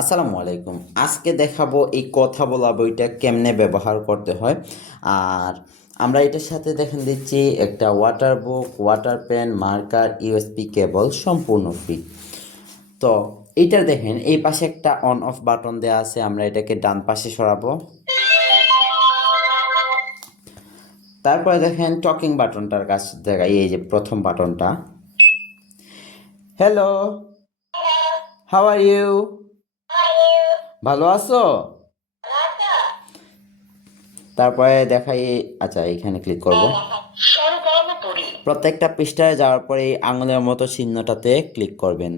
আসসালামু আলাইকুম। আজকে দেখাবো এই কথা বলা বইটা কেমনে ব্যবহার করতে হয়। আর আমরা এটার সাথে দেখেন দিচ্ছি একটা water book, water pen, marker, USB cable সম্পূর্ণ ফ্রি। তো এইটার দেখেন এই পাশে একটা অন অফ বাটন দেওয়া আছে, আমরা এটাকে ডান পাশে সরাবো। তারপরে দেখেন টকিং বাটনটার কাছ দেখাই, এই যে প্রথম বাটনটা, হ্যালো, হাউ আর ইউ, ভালো আছো? তারপরে দেখাই, আচ্ছা এখানে ক্লিক করব। প্রত্যেকটা পৃষ্ঠায় যাওয়ার পরে এই আঙুলের মতো চিহ্নটাতে ক্লিক করবেন।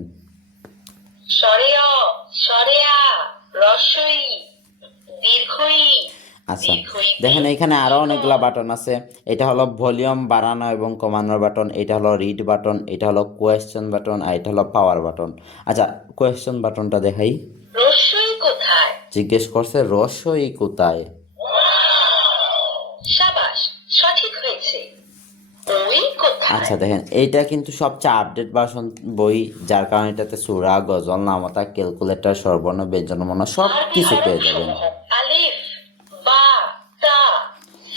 সরেয় সরেয়া রস্বই দীর্ঘই। আচ্ছা দেখেন এখানে আরো অনেকগুলা বাটন আছে। এটা হলো ভলিউম বাড়ানো এবং কমানোর বাটন, এটা হলো রিড বাটন, এটা হলো কোয়েশ্চেন বাটন, আর এটা হলো পাওয়ার বাটন। আচ্ছা কোয়েশ্চেন বাটনটা দেখাই। রস্বই কোথায়? জিজ্ঞেস করছে রসই কোথায়। সাবাস, সঠিক হয়েছে। ওই কোথায়? আচ্ছা দেখেন এইটা কিন্তু সবচেয়ে আপডেট ভার্সন বই, যার কারণে এটাতে সূরা, গজল, নামতা, ক্যালকুলেটর, স্বরবর্ণ, ব্যঞ্জনবর্ণ সব আরবি কিছু পেয়ে হরফ যাবেন। সমূহ আলিফ, বা, তা,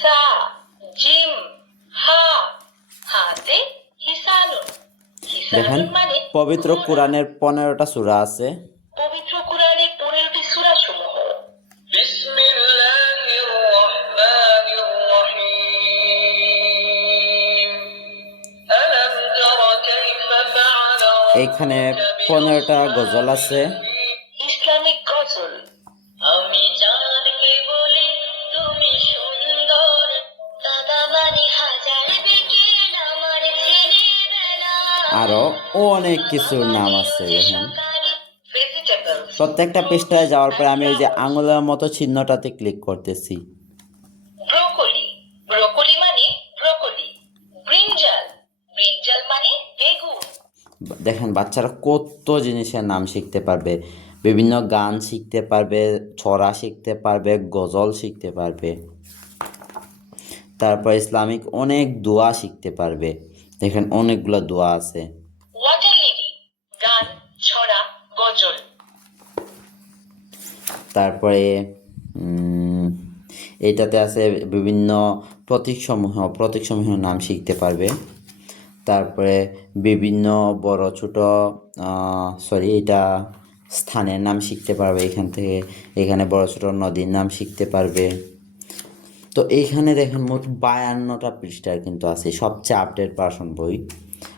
সা, জিম, হা, হাতে হিসানুন। দেখেন হিসানুন মানে পবিত্র ঘোড়া। কোরআনের 15টা সূরা আছে। পবিত্র কোরআনের 15টি সূরা সমূহ। বিসমিল্লাহির রহমানির রহিম। আলাম তারা কাইফা ফাআলা এইখানে রাব্বুকা 15টা গজল আছে। ইসলামিক গজল। আমি চাঁদকে বলি তুমি সুন্দর, দাদা মানে হাজার বিকেল আমার দিনের বেলা, আরো অনেক কিছুর নাম আছে দেখেন। ভেজিটেবলস, প্রত্যেকটা পৃষ্ঠায় যাওয়ার পরে আমি ওই যে আঙুলের মতো চিহ্নটাতে ক্লিক করতেছি। ব্রোকলি, ব্রোকলি মানে ব্রোকলি। ব্রিঞ্জাল, ব্রিঞ্জাল মানে বেগুন। দেখেন বাচ্চারা কত জিনিসের নাম শিখতে পারবে, বিভিন্ন গান শিখতে পারবে, ছড়া শিখতে পারবে, গজল শিখতে পারবে, তারপর ইসলামিক অনেক দোয়া শিখতে পারবে। দেখেন অনেকগুলো দোয়া আছে। ওয়াটার লিলি, গান, ছড়া, গজল। তারপরে এইটাতে আছে বিভিন্ন প্রতীকসমূহের নাম শিখতে পারবে। তারপরে বিভিন্ন বড় ছোট, এটা স্থানের নাম শিখতে পারবে এখান থেকে। এখানে বড় ছোট নদীর নাম শিখতে পারবে। তো এইখানে দেখেন মোট 52টা পৃষ্ঠার কিন্তু আছে, সবচেয়ে আপডেট ভার্সন বই।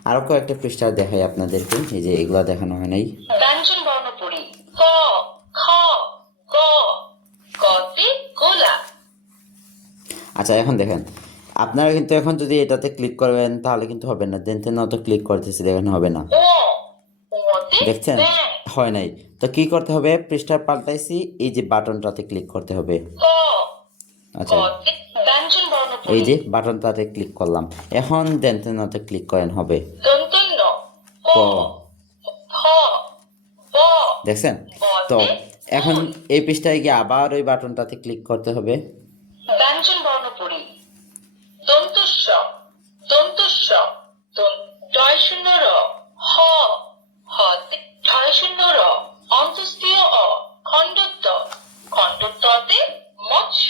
আরও কয়েকটা পৃষ্ঠা দেখাই আপনাদেরকে, এই যে এগুলা দেখানো হয় নাই। ব্যঞ্জন বর্ণ পড়ি। ক, খ, গ, কতে গোলা। আচ্ছা এখন দেখেন আপনারা কিন্তু এখন যদি এটাতে ক্লিক করবেন তাহলে কিন্তু হবে না, দেন তেন তো ক্লিক করতেছি, দেখেন হবে না, ও, ওতে দেখছেন ব্যাং। হয় নাই। তো কি করতে হবে, পৃষ্ঠা পাল্টাইছি, এই যে বাটনটাতে ক্লিক করতে হবে। ক, আচ্ছা কতে ব্যঞ্জন বর্ণ এই পড়ি। যে বাটনটাতে ক্লিক করলাম, এখন দেন তেনতে ক্লিক করেন, হবে দন্তন্য ক, ক। খ, ব, দেখছেন? তো বতে এখন কুল। এই পৃষ্ঠায় গিয়ে আবার ওই বাটনটাতে ক্লিক করতে হবে। ব্যঞ্জন বর্ণ পড়ি। দন্তস্ব, দন্তস্ব, ডয় শূন্য র, হ, হতে ঢয় শূন্য র, অন্তস্তীয় অ, খণ্ডত্ব, খণ্ডত্বতে মৎস্য।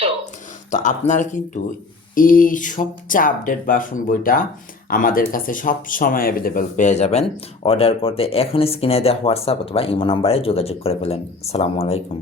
তো আপনারা কিন্তু এই সবচেয়ে আপডেট ভার্সন বইটা আমাদের কাছে সব সময় অ্যাভেলেবেল পেয়ে যাবেন। অর্ডার করতে এখন স্ক্রিনে দেওয়া হোয়াটসঅ্যাপ অথবা ইমো নাম্বারে যোগাযোগ করে ফেলেন। আসসালামু আলাইকুম।